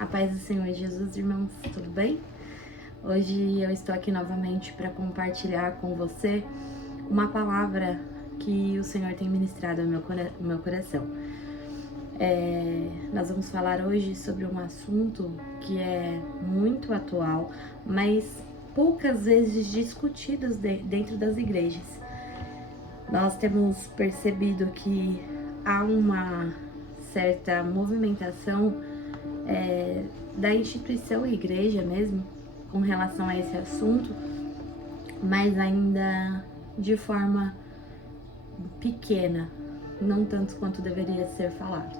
A paz do Senhor Jesus, irmãos, tudo bem? Hoje eu estou aqui novamente para compartilhar com você uma palavra que o Senhor tem ministrado no meu coração. Nós vamos falar hoje sobre um assunto que é muito atual, mas poucas vezes discutido dentro das igrejas. Nós temos percebido que há uma certa movimentação da instituição e igreja mesmo, com relação a esse assunto, mas ainda de forma pequena, não tanto quanto deveria ser falado.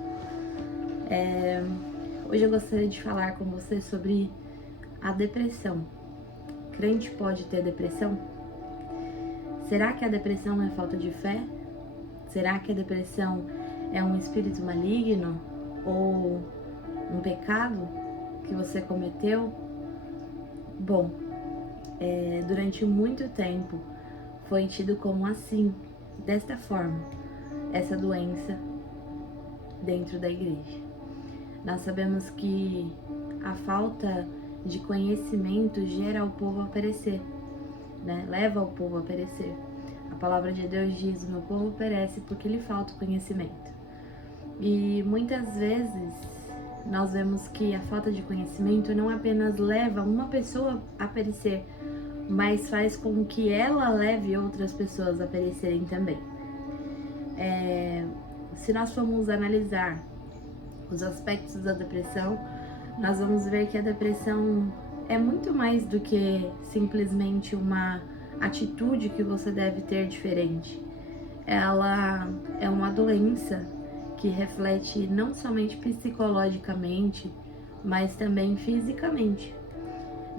Hoje eu gostaria de falar com você sobre a depressão. Crente pode ter depressão? Será que a depressão é falta de fé? Será que a depressão é um espírito maligno ou um pecado que você cometeu? Bom, durante muito tempo foi tido como assim, desta forma, essa doença dentro da igreja. Nós sabemos que a falta de conhecimento gera o povo a perecer, né? Leva o povo a perecer. A palavra de Deus diz: o meu povo perece porque lhe falta o conhecimento. E muitas vezes nós vemos que a falta de conhecimento não apenas leva uma pessoa a perecer, mas faz com que ela leve outras pessoas a perecerem também. Se nós formos analisar os aspectos da depressão, nós vamos ver que a depressão é muito mais do que simplesmente uma atitude que você deve ter diferente. Ela é uma doença que reflete não somente psicologicamente, mas também fisicamente.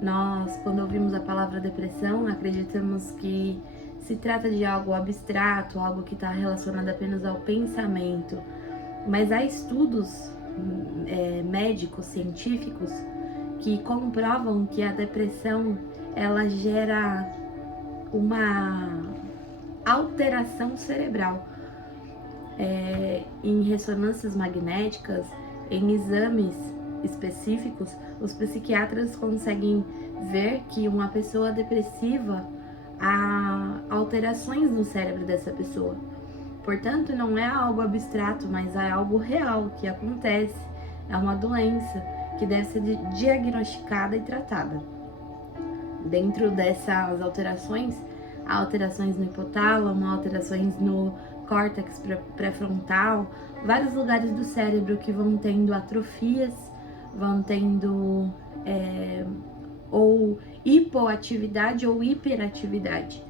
Nós, quando ouvimos a palavra depressão, acreditamos que se trata de algo abstrato, algo que está relacionado apenas ao pensamento, mas há estudos médicos, científicos, que comprovam que a depressão ela gera uma alteração cerebral. Em ressonâncias magnéticas, em exames específicos, os psiquiatras conseguem ver que uma pessoa depressiva há alterações no cérebro dessa pessoa. Portanto, não é algo abstrato, mas é algo real que acontece. É uma doença que deve ser diagnosticada e tratada. Dentro dessas alterações, há alterações no hipotálamo, alterações no córtex pré-frontal, vários lugares do cérebro que vão tendo atrofias, vão tendo ou hipoatividade ou hiperatividade.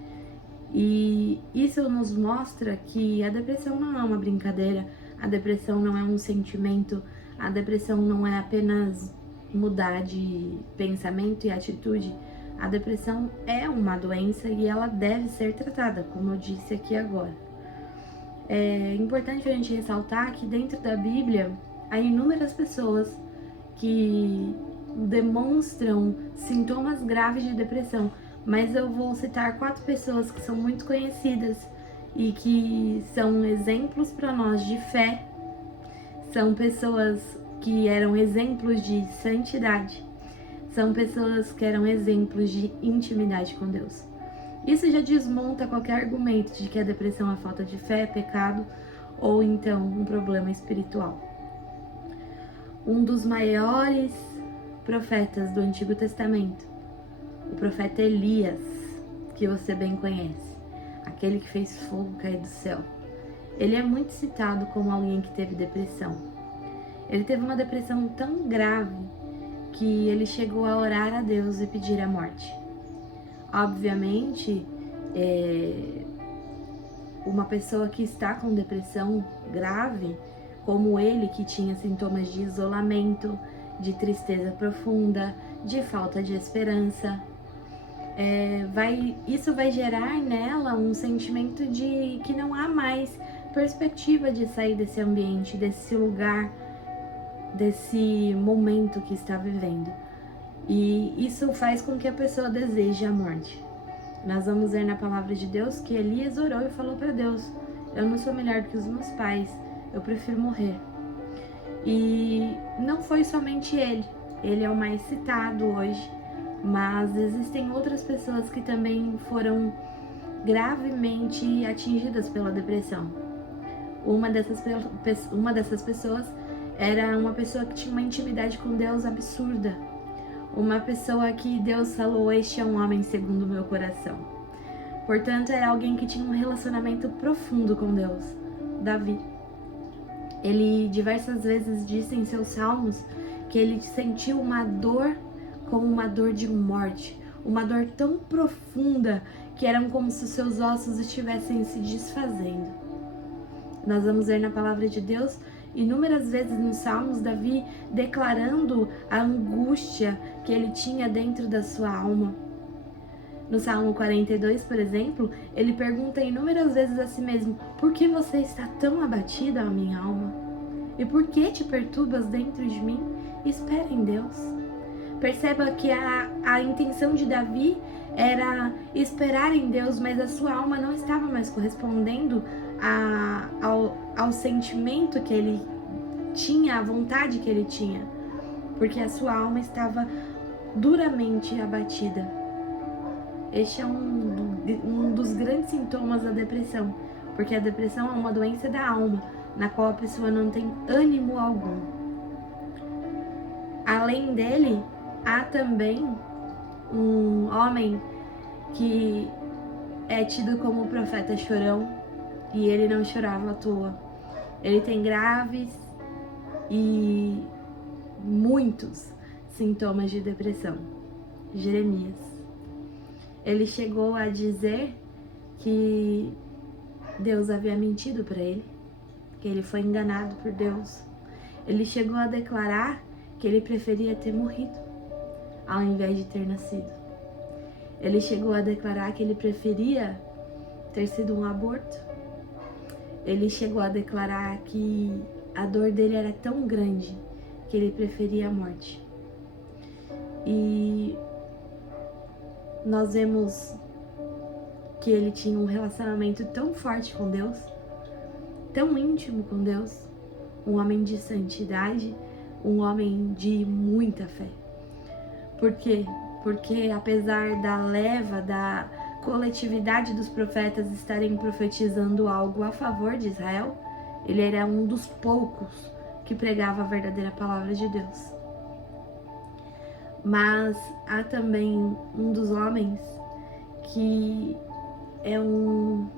E isso nos mostra que a depressão não é uma brincadeira, a depressão não é um sentimento, a depressão não é apenas mudar de pensamento e atitude. A depressão é uma doença e ela deve ser tratada, como eu disse aqui agora. É importante a gente ressaltar que dentro da Bíblia há inúmeras pessoas que demonstram sintomas graves de depressão, mas eu vou citar 4 pessoas que são muito conhecidas e que são exemplos para nós de fé, são pessoas que eram exemplos de santidade, são pessoas que eram exemplos de intimidade com Deus. Isso já desmonta qualquer argumento de que a depressão é falta de fé, pecado ou então um problema espiritual. Um dos maiores profetas do Antigo Testamento, o profeta Elias, que você bem conhece, aquele que fez fogo cair do céu, ele é muito citado como alguém que teve depressão. Ele teve uma depressão tão grave que ele chegou a orar a Deus e pedir a morte. Obviamente, uma pessoa que está com depressão grave, como ele, que tinha sintomas de isolamento, de tristeza profunda, de falta de esperança, isso vai gerar nela um sentimento de que não há mais perspectiva de sair desse ambiente, desse lugar, desse momento que está vivendo. E isso faz com que a pessoa deseje a morte. Nós vamos ver na palavra de Deus que Elias orou e falou para Deus: eu não sou melhor do que os meus pais, eu prefiro morrer. E não foi somente ele, ele é o mais citado hoje, mas existem outras pessoas que também foram gravemente atingidas pela depressão. Uma dessas pessoas era uma pessoa que tinha uma intimidade com Deus absurda. Uma pessoa que Deus falou: este é um homem segundo o meu coração. Portanto, era alguém que tinha um relacionamento profundo com Deus. Davi. Ele diversas vezes disse em seus salmos que ele sentiu uma dor como uma dor de morte. Uma dor tão profunda que eram como se os seus ossos estivessem se desfazendo. Nós vamos ver na palavra de Deus inúmeras vezes nos Salmos Davi declarando a angústia que ele tinha dentro da sua alma. No Salmo 42, por exemplo, ele pergunta inúmeras vezes a si mesmo: por que você está tão abatida, minha alma? E por que te perturbas dentro de mim? Espera em Deus. Perceba que a intenção de Davi era esperar em Deus, mas a sua alma não estava mais correspondendo ao sentimento que ele tinha, à vontade que ele tinha, porque a sua alma estava duramente abatida. Este é um dos grandes sintomas da depressão, porque a depressão é uma doença da alma, na qual a pessoa não tem ânimo algum. Além dele, há também um homem que é tido como o profeta chorão, e ele não chorava à toa. Ele tem graves e muitos sintomas de depressão. Jeremias. Ele chegou a dizer que Deus havia mentido para ele, que ele foi enganado por Deus. Ele chegou a declarar que ele preferia ter morrido ao invés de ter nascido. Ele chegou a declarar que ele preferia ter sido um aborto. Ele chegou a declarar que a dor dele era tão grande que ele preferia a morte. E nós vemos que ele tinha um relacionamento tão forte com Deus, tão íntimo com Deus, um homem de santidade, um homem de muita fé. Por quê? Porque apesar da leva, da coletividade dos profetas estarem profetizando algo a favor de Israel, ele era um dos poucos que pregava a verdadeira palavra de Deus. Mas há também um dos homens que é um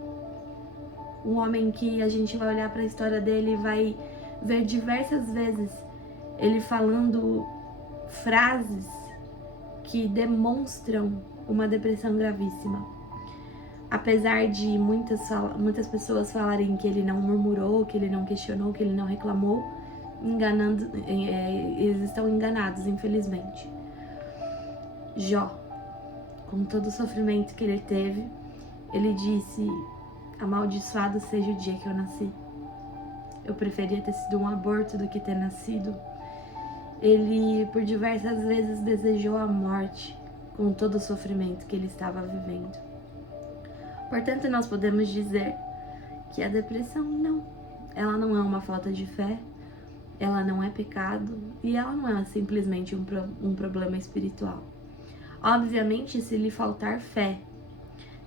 homem que a gente vai olhar para a história dele e vai ver diversas vezes ele falando frases que demonstram uma depressão gravíssima. Apesar de muitas pessoas falarem que ele não murmurou, que ele não questionou, que ele não reclamou, eles estão enganados, infelizmente. Jó, com todo o sofrimento que ele teve, ele disse: amaldiçoado seja o dia que eu nasci. Eu preferia ter sido um aborto do que ter nascido. Ele, por diversas vezes, desejou a morte com todo o sofrimento que ele estava vivendo. Portanto, nós podemos dizer que a depressão ela não é uma falta de fé, ela não é pecado e ela não é simplesmente um problema espiritual. Obviamente, se lhe faltar fé,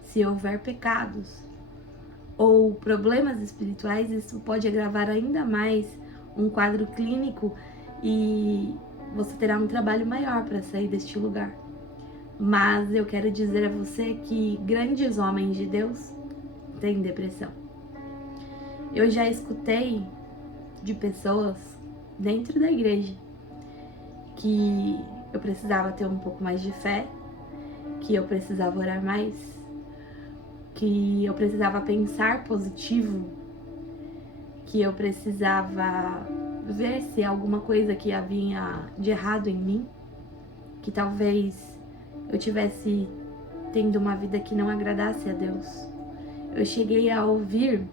se houver pecados ou problemas espirituais, isso pode agravar ainda mais um quadro clínico e você terá um trabalho maior para sair deste lugar. Mas eu quero dizer a você que grandes homens de Deus têm depressão. Eu já escutei de pessoas dentro da igreja que eu precisava ter um pouco mais de fé, que eu precisava orar mais, que eu precisava pensar positivo, que eu precisava ver se alguma coisa que havia de errado em mim, que talvez eu tivesse tendo uma vida que não agradasse a Deus. Eu cheguei a ouvir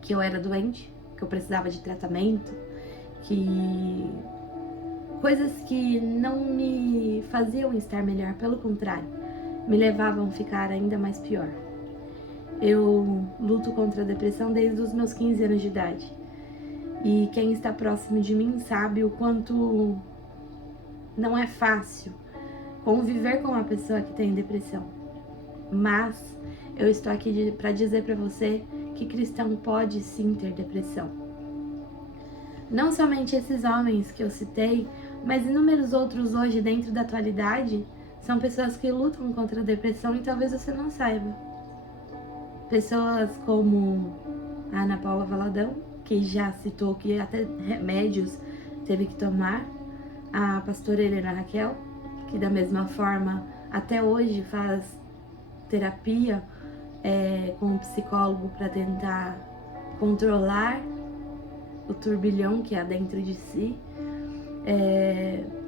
que eu era doente, que eu precisava de tratamento, que coisas que não me faziam estar melhor, pelo contrário, me levavam a ficar ainda mais pior. Eu luto contra a depressão desde os meus 15 anos de idade. E quem está próximo de mim sabe o quanto não é fácil conviver com uma pessoa que tem depressão. Mas eu estou aqui para dizer para você que cristão pode sim ter depressão. Não somente esses homens que eu citei, mas inúmeros outros hoje dentro da atualidade são pessoas que lutam contra a depressão e talvez você não saiba. Pessoas como a Ana Paula Valadão, que já citou que até remédios teve que tomar, a pastora Helena Raquel, que da mesma forma até hoje faz terapia com um psicólogo para tentar controlar o turbilhão que há dentro de si,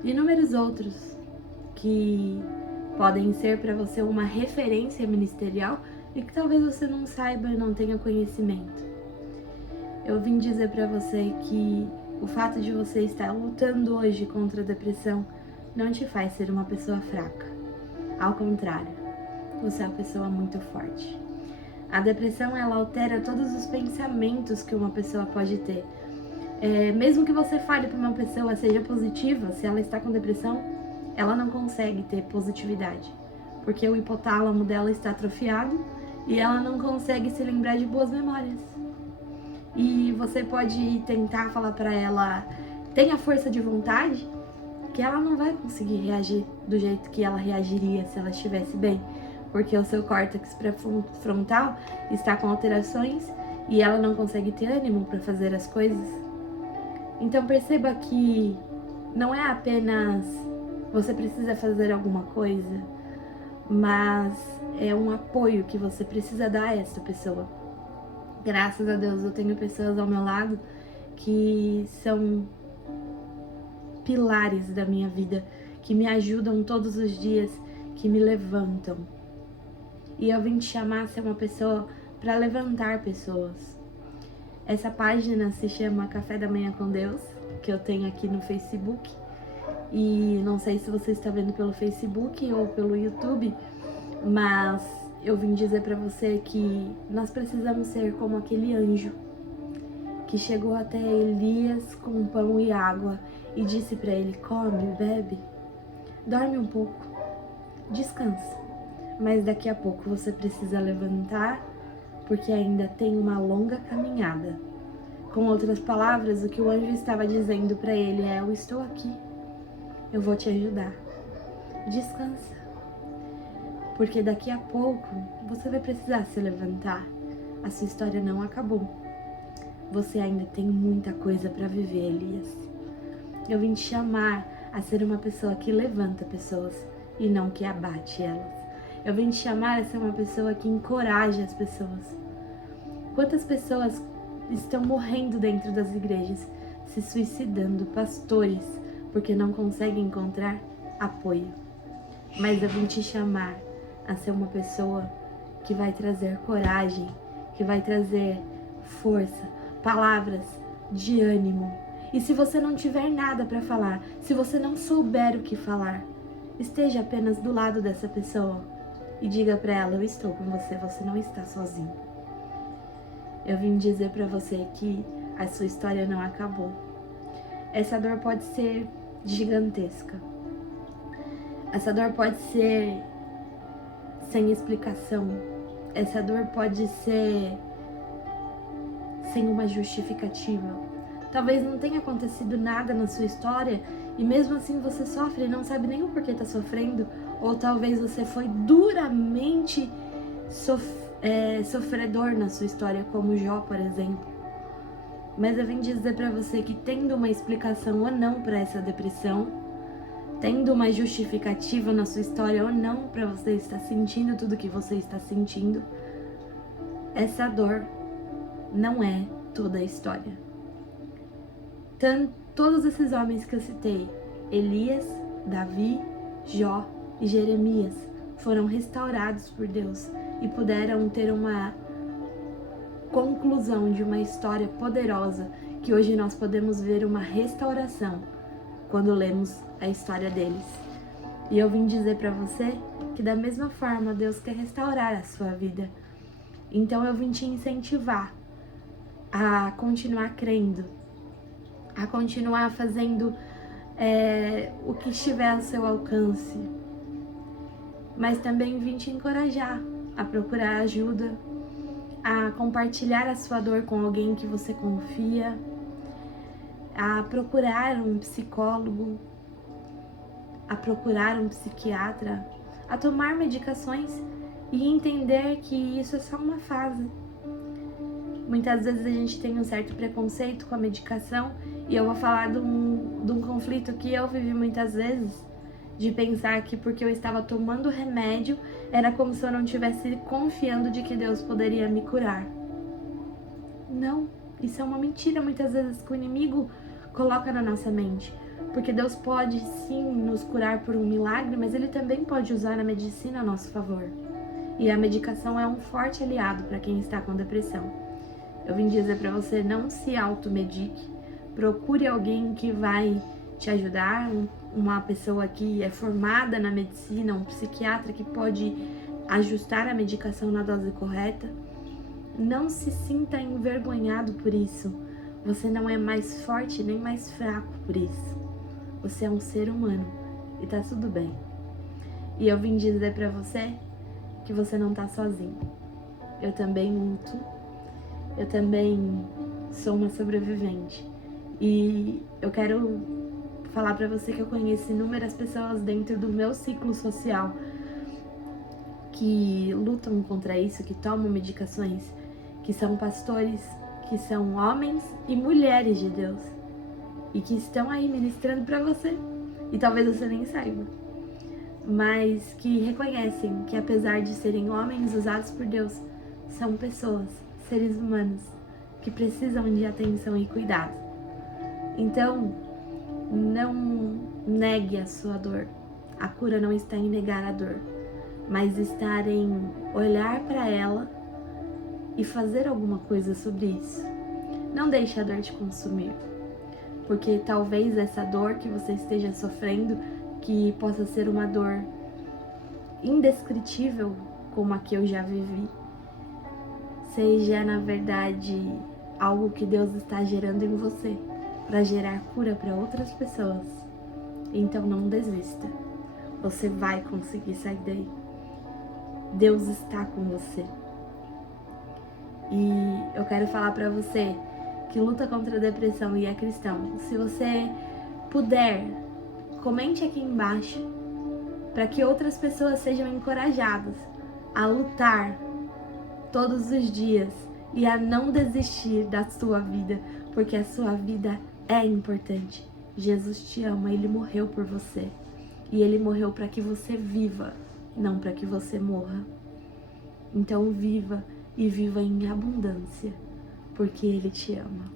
inúmeros outros que podem ser para você uma referência ministerial e que talvez você não saiba e não tenha conhecimento. Eu vim dizer para você que o fato de você estar lutando hoje contra a depressão não te faz ser uma pessoa fraca. Ao contrário, você é uma pessoa muito forte. A depressão, ela altera todos os pensamentos que uma pessoa pode ter. Mesmo que você fale para uma pessoa seja positiva, se ela está com depressão, ela não consegue ter positividade, porque o hipotálamo dela está atrofiado e ela não consegue se lembrar de boas memórias. E você pode tentar falar para ela, tenha força de vontade, que ela não vai conseguir reagir do jeito que ela reagiria se ela estivesse bem, porque o seu córtex pré-frontal está com alterações e ela não consegue ter ânimo para fazer as coisas. Então perceba que não é apenas você precisa fazer alguma coisa, mas é um apoio que você precisa dar a essa pessoa. Graças a Deus eu tenho pessoas ao meu lado que são pilares da minha vida, que me ajudam todos os dias, que me levantam. E eu vim te chamar a ser uma pessoa para levantar pessoas. Essa página se chama Café da Manhã com Deus, que eu tenho aqui no Facebook. E não sei se você está vendo pelo Facebook ou pelo YouTube, mas eu vim dizer para você que nós precisamos ser como aquele anjo que chegou até Elias com pão e água e disse para ele: come, bebe, dorme um pouco, descansa, mas daqui a pouco você precisa levantar, porque ainda tem uma longa caminhada. Com outras palavras, o que o anjo estava dizendo para ele é: eu estou aqui, eu vou te ajudar, descansa, porque daqui a pouco você vai precisar se levantar, a sua história não acabou, você ainda tem muita coisa para viver, Elias. Eu vim te chamar a ser uma pessoa que levanta pessoas e não que abate elas. Eu vim te chamar a ser uma pessoa que encoraja as pessoas. Quantas pessoas estão morrendo dentro das igrejas, se suicidando, pastores, porque não conseguem encontrar apoio. Mas eu vim te chamar a ser uma pessoa que vai trazer coragem, que vai trazer força, palavras de ânimo. E se você não tiver nada para falar, se você não souber o que falar, esteja apenas do lado dessa pessoa e diga para ela: eu estou com você, você não está sozinho. Eu vim dizer para você que a sua história não acabou. Essa dor pode ser gigantesca. Essa dor pode ser sem explicação. Essa dor pode ser sem uma justificativa. Talvez não tenha acontecido nada na sua história e mesmo assim você sofre e não sabe nem o porquê está sofrendo. Ou talvez você foi duramente sofredor na sua história, como Jó, por exemplo. Mas eu vim dizer para você que tendo uma explicação ou não para essa depressão, tendo uma justificativa na sua história ou não para você estar sentindo tudo que você está sentindo, essa dor não é toda a história. Todos esses homens que eu citei, Elias, Davi, Jó e Jeremias, foram restaurados por Deus e puderam ter uma conclusão de uma história poderosa que hoje nós podemos ver uma restauração quando lemos a história deles. E eu vim dizer para você que da mesma forma Deus quer restaurar a sua vida. Então eu vim te incentivar a continuar crendo, a continuar fazendo o que estiver ao seu alcance. Mas também vim te encorajar a procurar ajuda, a compartilhar a sua dor com alguém que você confia, a procurar um psicólogo, a procurar um psiquiatra, a tomar medicações e entender que isso é só uma fase. Muitas vezes a gente tem um certo preconceito com a medicação, e eu vou falar de um conflito que eu vivi muitas vezes, de pensar que porque eu estava tomando remédio, era como se eu não estivesse confiando de que Deus poderia me curar. Não, isso é uma mentira muitas vezes que o inimigo coloca na nossa mente. Porque Deus pode sim nos curar por um milagre, mas Ele também pode usar a medicina a nosso favor. E a medicação é um forte aliado para quem está com depressão. Eu vim dizer para você, não se automedique, procure alguém que vai te ajudar, uma pessoa que é formada na medicina, um psiquiatra que pode ajustar a medicação na dose correta. Não se sinta envergonhado por isso. Você não é mais forte nem mais fraco por isso. Você é um ser humano e tá tudo bem. E eu vim dizer pra você que você não tá sozinho. Eu também luto. Eu também sou uma sobrevivente. E eu quero falar pra você que eu conheço inúmeras pessoas dentro do meu ciclo social que lutam contra isso, que tomam medicações, que são pastores, que são homens e mulheres de Deus e que estão aí ministrando pra você. E talvez você nem saiba, mas que reconhecem que apesar de serem homens usados por Deus, são pessoas, seres humanos, que precisam de atenção e cuidado. Então, não negue a sua dor. A cura não está em negar a dor, mas está em olhar para ela e fazer alguma coisa sobre isso. Não deixe a dor te consumir, porque talvez essa dor que você esteja sofrendo, que possa ser uma dor indescritível como a que eu já vivi, seja na verdade algo que Deus está gerando em você para gerar cura para outras pessoas. Então não desista. Você vai conseguir sair daí. Deus está com você. E eu quero falar para você que luta contra a depressão e é cristão. Se você puder, comente aqui embaixo para que outras pessoas sejam encorajadas a lutar todos os dias e a não desistir da sua vida, porque a sua vida é importante. Jesus te ama, Ele morreu por você. E Ele morreu para que você viva, não para que você morra. Então viva e viva em abundância, porque Ele te ama.